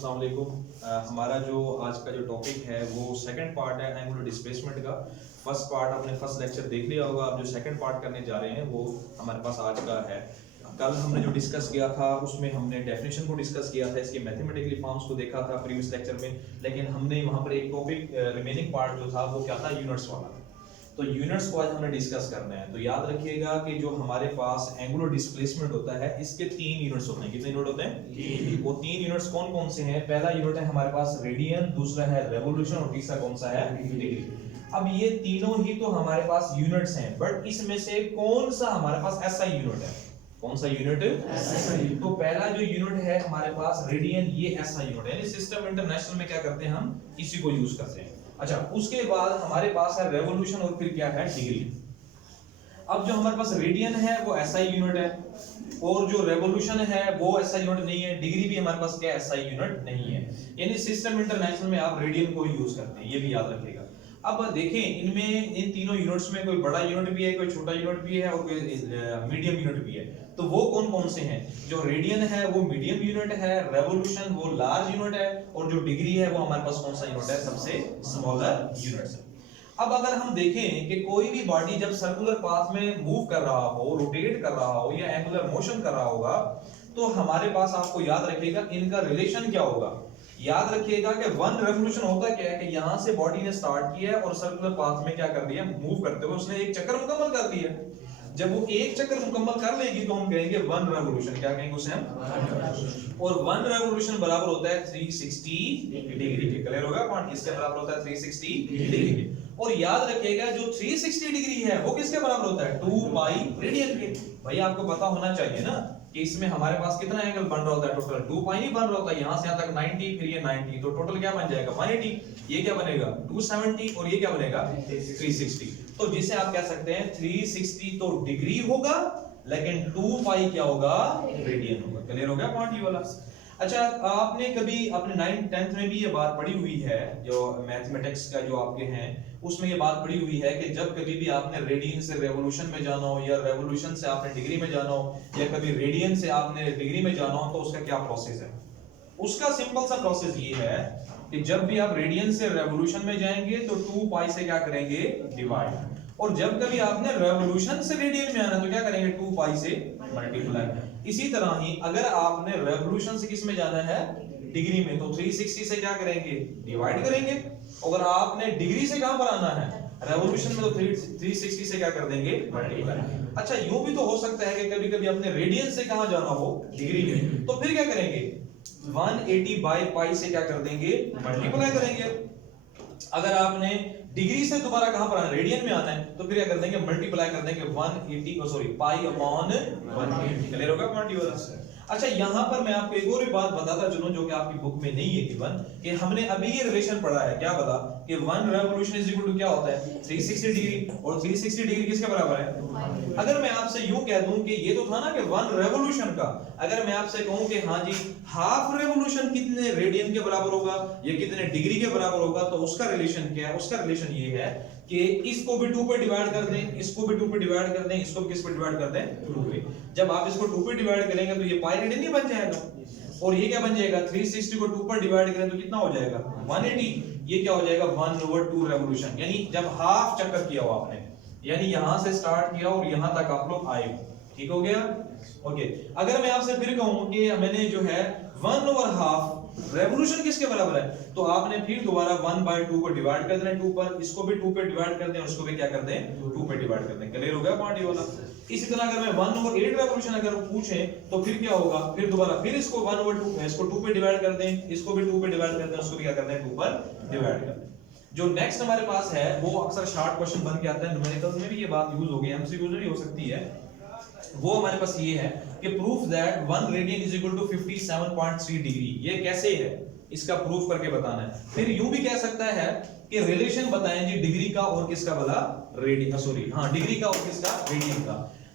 अस्सलाम वालेकुम। हमारा जो आज का जो टॉपिक है वो सेकंड पार्ट है एंगुलर डिस्प्लेसमेंट का। फर्स्ट पार्ट आपने फर्स्ट लेक्चर देख लिया होगा। अब जो सेकंड पार्ट करने जा रहे हैं वो हमारे पास आज का है। कल हमने जो डिस्कस किया था उसमें हमने डेफिनेशन को डिस्कस किया था, इसके मैथमेटिकली फॉर्म्स को देखा था प्रीवियस लेक्चर में, लेकिन हमने वहाँ पर एक टॉपिक रिमेनिंग पार्ट जो था वो क्या था, यूनिट्स वाला। तो यूनिट्स को आज हमने डिस्कस करना है। तो याद रखिएगा कि जो हमारे पास एंगुलर डिस्प्लेसमेंट होता है इसके तीन यूनिट्स होते हैं। कितने यूनिट होते हैं? तीन। वो तीन यूनिट्स कौन कौन से हैं? पहला यूनिट है हमारे पास रेडियन, दूसरा है रेवोल्यूशन और तीसरा कौन सा है? डिग्री। अब ये तीनों ही तो हमारे पास यूनिट्स हैं, बट इसमें से कौन सा हमारे पास एसआई यूनिट है? कौन सा यूनिट? एसआई। तो पहला जो यूनिट है हमारे पास रेडियन, ये एसआई यूनिट है, यानी सिस्टम इंटरनेशनल में क्या करते हैं, हम इसी को यूज करते हैं। अच्छा, उसके बाद हमारे पास है रेवोल्यूशन और फिर क्या है? डिग्री। अब जो हमारे पास रेडियन है वो एसआई यूनिट है, और जो रेवोल्यूशन है वो एसआई यूनिट नहीं है, डिग्री भी हमारे पास क्या एसआई यूनिट नहीं है। यानी सिस्टम इंटरनेशनल में आप रेडियन को यूज करते हैं, ये भी याद रखिएगा। अब देखें, इनमें इन तीनों यूनिट्स में कोई बड़ा यूनिट भी है, कोई छोटा यूनिट भी है और कोई मीडियम यूनिट भी है। तो वो कौन कौन से हैं? जो रेडियन है वो मीडियम यूनिट है, रेवोल्यूशन वो लार्ज यूनिट है, और जो डिग्री है वो हमारे पास कौन सा यूनिट है? सबसे स्मॉलर यूनिट है। अब अगर हम देखें कि कोई भी बॉडी जब सर्कुलर पाथ में मूव कर रहा हो, रोटेट कर रहा हो या एंगुलर मोशन कर रहा होगा, तो हमारे पास आपको याद रखिएगा इनका रिलेशन क्या होगा। याद रखिएगा कि वन रेवोल्यूशन होता क्या है कि यहां से बॉडी ने स्टार्ट किया है और सर्कुलर पाथ में क्या कर दिया, मूव करते हुए उसने एक चक्कर मुकम्मल कर दिया। जब वो एक चक्कर मुकम्मल कर लेगी तो हम कहेंगे वन रेवोल्यूशन। क्या कहेंगे उसे हम? और वन रेवोल्यूशन बराबर होता है 360 डिग्री के। क्लियर होगा पॉइंट? किसके बराबर होता है? 360 डिग्री के। और याद रखिएगा जो 360 डिग्री है वो किसके बराबर होता है? 2 पाई रेडियन के। भाई आपको पता होना चाहिए ना कि इसमें हमारे पास कितना एंगल बन रहा होता है? टोटल 2 पाई नहीं बन रहा होता, यहां से यहां तक 90, फिर ये 90, तो टोटल क्या बन जाएगा? 180। ये क्या बनेगा? 270, और ये क्या बनेगा? 360। तो जिसे आप कह सकते हैं 360 तो डिग्री होगा, लेकिन 2 पाई क्या होगा? रेडियन होगा। क्लियर हो गया पॉइंट ये वाला? अच्छा, आपने कभी अपने 9th 10th में भी ये बात पढ़ी हुई है, जो मैथमेटिक्स का जो आपके हैं उसमें ये बात पढ़ी हुई है कि जब कभी भी आपने रेडियन से रेवोल्यूशन में जाना हो, या रेवोल्यूशन से आपने डिग्री में जाना हो, या कभी रेडियन से आपने डिग्री में जाना हो, तो उसका क्या प्रोसेस है? उसका सिंपल सा प्रोसेस ये है कि जब भी आप रेडियन से रेवोल्यूशन में जाएंगे तो 2 पाई से क्या करेंगे? डिवाइड। और जब कभी आपने रेवोल्यूशन से रेडियन में आना तो क्या करेंगे? 2 पाई से मल्टीप्लाई। इसी तरह ही अगर आपने रेवोल्यूशन से किस में जाना है? डिग्री में, तो 360 से क्या करेंगे? डिवाइड करेंगे। अगर आपने डिग्री से कहां पर आना है? रेवोल्यूशन में, तो 360 से क्या कर देंगे? मल्टीप्लाई। अच्छा, यूं भी तो हो सकता है कि कभी कभी अपने रेडियन से कहां जाना हो? डिग्री में, तो फिर क्या करेंगे? 180 बाई पाई से क्या कर देंगे? मल्टीप्लाई करेंगे। अगर आपने डिग्री से दोबारा कहां पर आना? रेडियन में आना है, तो फिर क्या कर देंगे? मल्टीप्लाई कर देंगे 180 पाई अपॉन 180। क्लियर होगा पॉइंट ये? अच्छा, यहां पर मैं आपको एक और भी बात बताता चलूं जो कि आपकी बुक में नहीं है गिवन, कि हमने अभी ये रिलेशन पढ़ा है। क्या पता कि 1 रेवोल्यूशन इज इक्वल टू क्या होता है? 360 डिग्री। और 360 डिग्री किसके बराबर है? अगर मैं आपसे यूं कह दूं कि ये तो था ना कि 1 रेवोल्यूशन का, अगर मैं आपसे कहूं कि हां जी हाफ रेवोल्यूशन कितने रेडियन के बराबर होगा या कितने डिग्री के बराबर होगा, तो उसका रिलेशन क्या है? उसका रिलेशन ये है कि इसको भी 2 पे डिवाइड कर दें, इसको भी 2 पे डिवाइड कर दें, इसको भी किस पे डिवाइड कर दें? 2 पे। जब आप इसको 2 पे डिवाइड करेंगे तो ये पाई रेडियन नहीं बन जाएगा, और ये क्या बन जाएगा? 360 को 2 पर डिवाइड करें तो कितना हो जाएगा? 180। ये क्या हो जाएगा? 1/2 रेवोल्यूशन। यानी जब हाफ चक्कर किया हो आपने, यानी यहां से स्टार्ट किया और यहां तक आप लोग आए हो। ठीक हो गया? ओके। अगर मैं आपसे फिर कहूं कि मैंने जो है 1/2 रेवोल्यूशन किसके बराबर है, तो आपने फिर दोबारा 1/2 को डिवाइड कर देना 2 पर, इसको भी 2 पे डिवाइड कर दें और इसको भी क्या कर दें? 2 पे डिवाइड कर दें। क्लियर हो गया पॉइंट ये वाला? इसी तरह अगर मैं 1/8 रेवोल्यूशन अगर पूछें तो फिर क्या होगा? फिर दोबारा फिर इसको 1/2 इसको 2 पे डिवाइड कर दें, इसको भी 2 पे डिवाइड कर दें, उसको भी क्या कर दें? 2 पर डिवाइड कर दें। जो नेक्स्ट हमारे पास है वो अक्सर शॉर्ट क्वेश्चन बन के आता है, न्यूमेरिकल्स में भी ये बात यूज होगी, एमसीक्यूज में भी हो सकती है। वो हमारे पास ये है कि proof that 1 radian is equal to 57.3 degree. ये कैसे है? इसका प्रूफ करके बताना है। फिर यूं भी कह सकता है कि रिलेशन बताएं जी डिग्री का और किसका भला? रेडियन, सॉरी हां, डिग्री का और किसका? रेडियन का।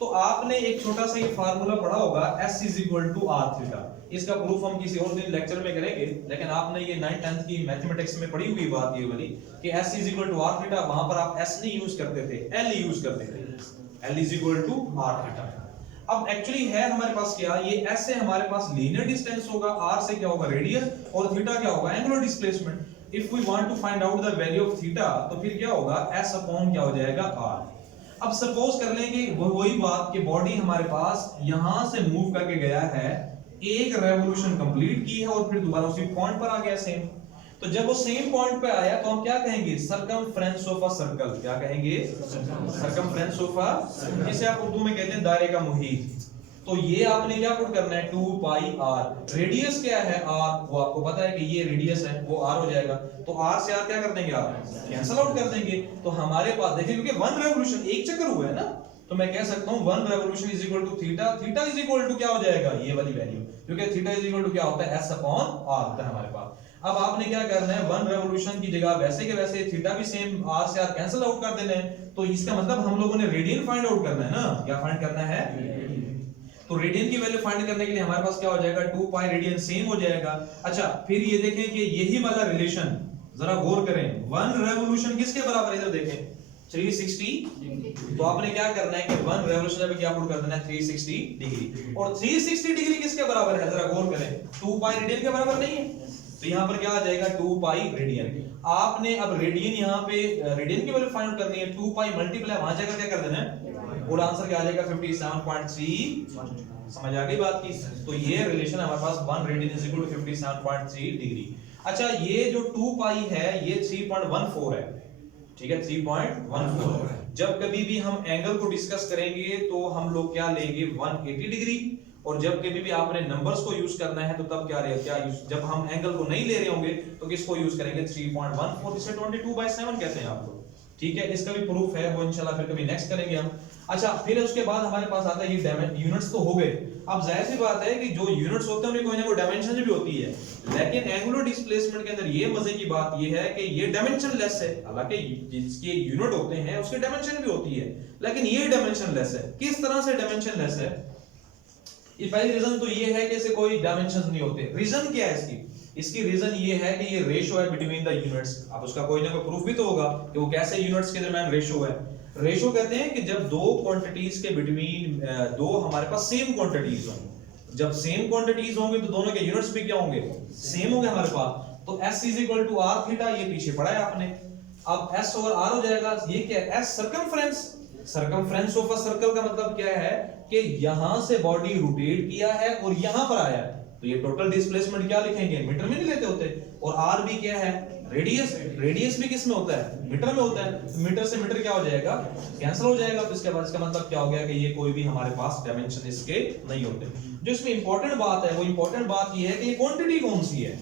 तो आपने एक छोटा सा ये फार्मूला पढ़ा होगा, S is equal to R theta. इसका प्रूफ हम किसी और दिन लेक्चर में करेंगे, लेकिन आपने ये 9th 10th की मैथमेटिक्स में पढ़ी हुई बात ये वाली कि S is equal to R theta. वहां पर आप S नहीं यूज करते थे, L यूज करते थे। L is equal to R theta. अब एक्चुअली है हमारे पास क्या, ये s से हमारे पास लीनियर डिस्टेंस होगा, r से क्या होगा रेडियस, और थीटा क्या होगा angular displacement. If we want to find out the value of theta तो फिर क्या होगा s अपॉन क्या हो जाएगा r। अब सपोज कर लें कि वही बात कि बॉडी हमारे पास यहां से मूव करके गया है, एक रेवोल्यूशन कंप्लीट की है और फिर दोबारा उसी पॉइंट पर आ गया सेम। तो जब वो सेम पॉइंट पे आया तो हम क्या कहेंगे, सरकमफ्रेंस ऑफ अ सर्कल। क्या कहेंगे, सरकमफ्रेंस ऑफ अ, जिसे आप उर्दू में कहते हैं दायरे का मुहीत। तो ये आपने क्या पुट करना है 2 पाई r। रेडियस क्या है r, वो आपको पता है कि ये रेडियस है, वो r हो जाएगा। तो r से r क्या कर देंगे, आप कैंसिल आउट कर देंगे। तो हमारे पास देखिए क्योंकि वन रेवोल्यूशन एक चक्कर हुआ है ना, तो मैं कह सकता हूं one revolution is equal to theta. Theta is equal to क्या हो जाएगा, ये वाली वैल्यू, क्योंकि थीटा इज इक्वल टू क्या होता है s अपॉन r होता है हमारे पास। अब आपने क्या करना है, वन रेवोल्यूशन की जगह वैसे के वैसे थीटा भी सेम r से r कैंसिल आउट कर देना है। तो इसका मतलब हम लोगों ने रेडियन फाइंड आउट करना है ना, क्या फाइंड करना है, तो रेडियन की वैल्यू फाइंड करने के लिए हमारे पास क्या हो जाएगा 2 पाई रेडियन सेम हो जाएगा। अच्छा फिर ये देखें कि यही वाला रिलेशन जरा गौर करें, वन रेवोल्यूशन किसके बराबर है, इधर देखें 360। तो आपने क्या करना है कि वन रेवोल्यूशन पे क्या पुट कर देना है 360 डिग्री, और 360 डिग्री किसके बराबर है, जरा गौर करें 2 पाई रेडियन के बराबर नहीं है। तो यहाँ पर क्या आ जाएगा 2 पाई रेडियन। आपने अब रेडियन यहाँ पे रेडियन की वैल्यू फाइंड करनी है, 2 पाई मल्टीप्लाई वहां जाकर क्या कर देना है, और आंसर क्या आ जाएगा 57.3। समझ आ गई बात की। तो ये रिलेशन हमारे पास 1 radian is equal to 57.3 degree. अच्छा ये जो 2 पाई है ये 3.14 है, ठीक है 3.14। जब कभी भी हम एंगल को डिस्कस करेंगे तो हम लोग क्या लेंगे 180 डिग्री, और जब कभी भी आपने नंबर्स को यूज करना है तो तब क्या रहेगा, क्या यूज, जब हम एंगल को नहीं ले रहे होंगे तो किसको यूज करेंगे 3.14, जिसे 22/7 कहते हैं आप लोग, ठीक है। इसका भी प्रूफ है, वो इंशाल्लाह फिर कभी नेक्स्ट करेंगे हम। अच्छा फिर उसके बाद हमारे पास आता है ये यूनिट्स तो हो गए। अब जाहिर सी बात है कि जो यूनिट्स होते हैं उनकी कोई ना कोई डायमेंशन भी होती है, लेकिन एंगुलर डिस्प्लेसमेंट के अंदर ये मजे की बात ये है कि ये डायमेंशन लेस है। हालांकि जिसके यूनिट होते हैं उसकी डायमेंशन भी होती है, लेकिन ये डायमेंशन लेस है। किस तरह से डायमेंशन लेस है, ये पहली रीजन तो ये है कि इसे कोई डायमेंशंस नहीं होते। रीजन क्या है इसकी, इसकी रीजन ये है कि ये रेशियो है बिटवीन द यूनिट्स। अब उसका कोई ना कोई प्रूफ भी तो होगा कि वो कैसे यूनिट्स के दरमियान रेशियो है। रेशियो कहते हैं कि जब दो क्वांटिटीज के बिटवीन दो हमारे पास सेम क्वांटिटीज हों, जब सेम क्वांटिटीज होंगे तो दोनों के यूनिट्स भी क्या होंगे, सेम होंगे हमारे पास। तो s is equal to r theta, ये पीछे पढ़ा है आपने। अब s ओवर r हो जाएगा, ये क्या है s circumference. Circumference of a circle का मतलब क्या है कि यहां से बॉडी रोटेट किया है और यहां पर आया है, तो ये टोटल डिस्प्लेसमेंट क्या लिखेंगे, मीटर में नहीं लेते होते। और r भी क्या है, रेडियस। रेडियस भी किस में होता है, मीटर में होता है। तो मीटर से मीटर क्या हो जाएगा, कैंसिल हो जाएगा। तो इसके बाद इसका मतलब क्या हो गया कि ये कोई भी हमारे पास डायमेंशन इसके नहीं होते। जो इसमें इंपॉर्टेंट बात है, वो इंपॉर्टेंट बात ये है कि ये क्वांटिटी कौन सी है,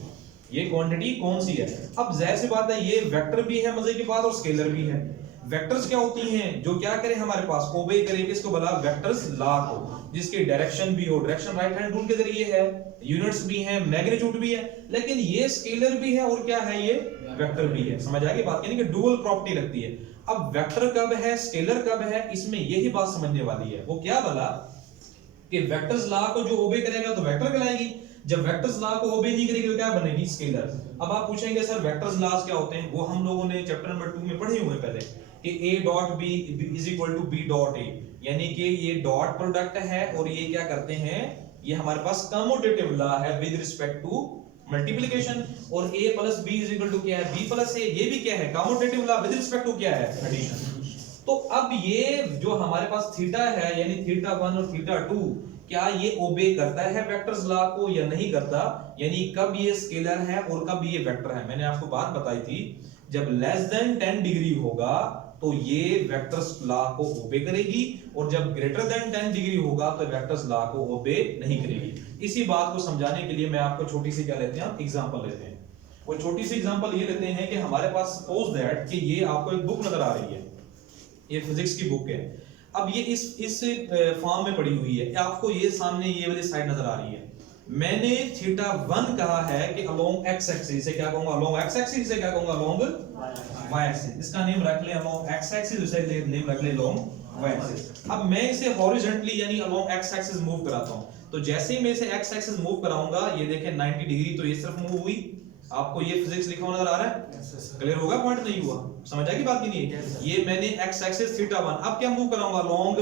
ये क्वांटिटी कौन सी है। अब जाहिर सी बात है ये वेक्टर भी है मजे की बात, और स्केलर भी है। वेक्टर्स क्या होती हैं, जो क्या करें हमारे पास ओबे करें, किसको बोला, वेक्टर्स लॉ को, जिसकी डायरेक्शन भी हो, डायरेक्शन राइट हैंड रूल के जरिए है, यूनिट्स भी हैं, मैग्नीट्यूड भी है, लेकिन ये स्केलर भी है और क्या है, ये वेक्टर भी है। समझ आ गई बात, यानी कि डुअल प्रॉपर्टी रखती है। अब वेक्टर कब है, स्केलर कब है, इसमें यही बात समझने वाली है। वो क्या बोला कि वेक्टर्स लॉ को जो ओबे करेगा तो वेक्टर कहलाएगी, जब वेक्टर्स लॉ को ओबे नहीं करेगी तो क्या बनेगी, स्केलर। अब आप पूछेंगे सर वेक्टर्स लॉज क्या होते हैं, वो हम लोगों ने चैप्टर नंबर 2 में पढ़े हुए पहले कि a dot b is equal to b dot a, यानी कि ये डॉट प्रोडक्ट है और ये क्या करते हैं, ये हमारे पास कम्यूटेटिव लॉ है विद रिस्पेक्ट टू मल्टीप्लिकेशन। और a plus b is equal to क्या है, b प्लस a, ये भी क्या है, commutative law with respect to क्या है, एडिशन। तो अब ये जो हमारे पास थीटा है, यानी थीटा 1 और थीटा 2, क्या ये ओबे करता है वेक्टर्स लॉ को या नहीं करता, यानी कब ये स्केलर है और कब ये वेक्टर है। मैंने आपको बात बताई थी, जब लेस देन 10 डिग्री होगा तो ये वेक्टर्स लॉ को ओबे करेगी, और जब ग्रेटर देन 10 डिग्री होगा तो वेक्टर्स लॉ को ओबे नहीं करेगी। इसी बात को समझाने के लिए मैं आपको छोटी सी क्या लेते हैं, एग्जांपल लेते हैं। वो छोटी सी एग्जांपल ये लेते हैं कि हमारे पास सपोज दैट कि ये आपको एक बुक नजर आ रही है, ये फिजिक्स की बुक है। अब ये इस फॉर्म में पड़ी हुई है, आपको ये सामने ये वाली साइड नजर आ रही है। मैंने थीटा 1 कहा है कि अलोंग x एक्सिस, इसे क्या कहूंगा, अलोंग x एक्सिस, इसे क्या कहूंगा, अलोंग y एक्सिस। इसका नेम रख ले अलोंग x एक्सिस, इसे नेम रख ले अलोंग y एक्सिस। अब मैं इसे हॉरिजॉन्टली यानी अलोंग x एक्सिस मूव कराता हूं, तो जैसे ही मैं इसे x एक्सिस मूव कराऊंगा, ये देखें 90 डिग्री, तो ये सिर्फ मूव हुई। आपको ये फिजिक्स लिखा हुआ नजर आ रहा है? क्लियर होगा? पॉइंट नहीं हुआ? समझ आएगी बात की नहीं? ये मैंने x एक्सिस थीटा 1, अब क्या मूव कराऊंगा लॉन्ग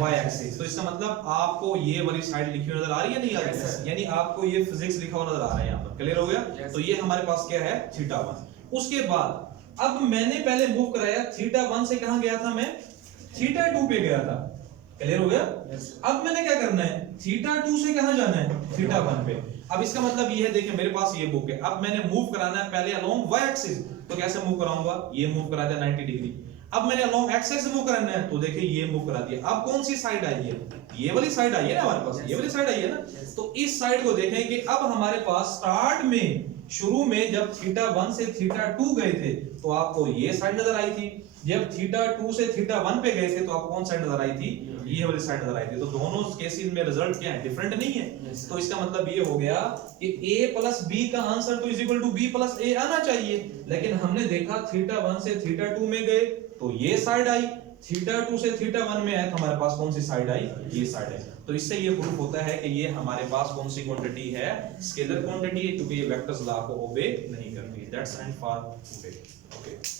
y एक्सिस, तो इसका मतलब आपको ये वाली साइड लिखी हुई नजर आ रही है नहीं आ रही है? यानी आपको ये फिजिक्स लिखा हुआ नजर आ रहा है यहाँ पर। क्लियर हो गया? तो ये हमारे पास क्या है? थीटा 1। उसके बाद अब मैंने पहले मूव कराया थीटा 1 से कहां गया था मैं? थीटा 2 पे गया था। क्लियर हो गया? अब मैंने क्या करना है? थीटा 2 से कहां जाना है? थीटा 1 पे। अब इसका मतलब ये है, देखिए मेरे पास ये बुक है, अब मैंने मूव कराना है पहले अलोंग y एक्सिस, तो कैसे मूव कराऊंगा? ये मूव करा दिया 90 डिग्री। अब मैंने अलोंग x एक्सिस मूव कराना है, तो देखिए ये मूव करा दिया। अब कौन सी साइड आई है? ये वाली साइड आई है ना हमारे पास, ये वाली साइड आई है ना। तो इस साइड को देखें कि अब हमारे पास स्टार्ट में, शुरू में जब थीटा 1 से थीटा 2 गए थे तो आपको ये साइड नजर आई थी, जब थीटा 2 से थीटा 1 पे गए थे तो आपको कौन साइड नजर आई थी? ये वाली साइड नजर आई थी। तो दोनों केसेस में रिजल्ट क्या है? डिफरेंट नहीं है। तो इसका मतलब ये हो गया कि a प्लस b का आंसर तो is equal to b plus a आना चाहिए, लेकिन हमने देखा थीटा 1 से थीटा 2 में गए तो ये साइड आई, थीटा 2 से थीटा 1 में आए तो हमारे पास कौन सी साइड आई? ये साइड है। तो इससे ये प्रूफ होता है कि ये हमारे पास कौन सी क्वांटिटी है? स्केलर क्वांटिटी है, क्योंकि ये वेक्टर्स लॉ को ओबे नहीं करती। That's and for today. Okay.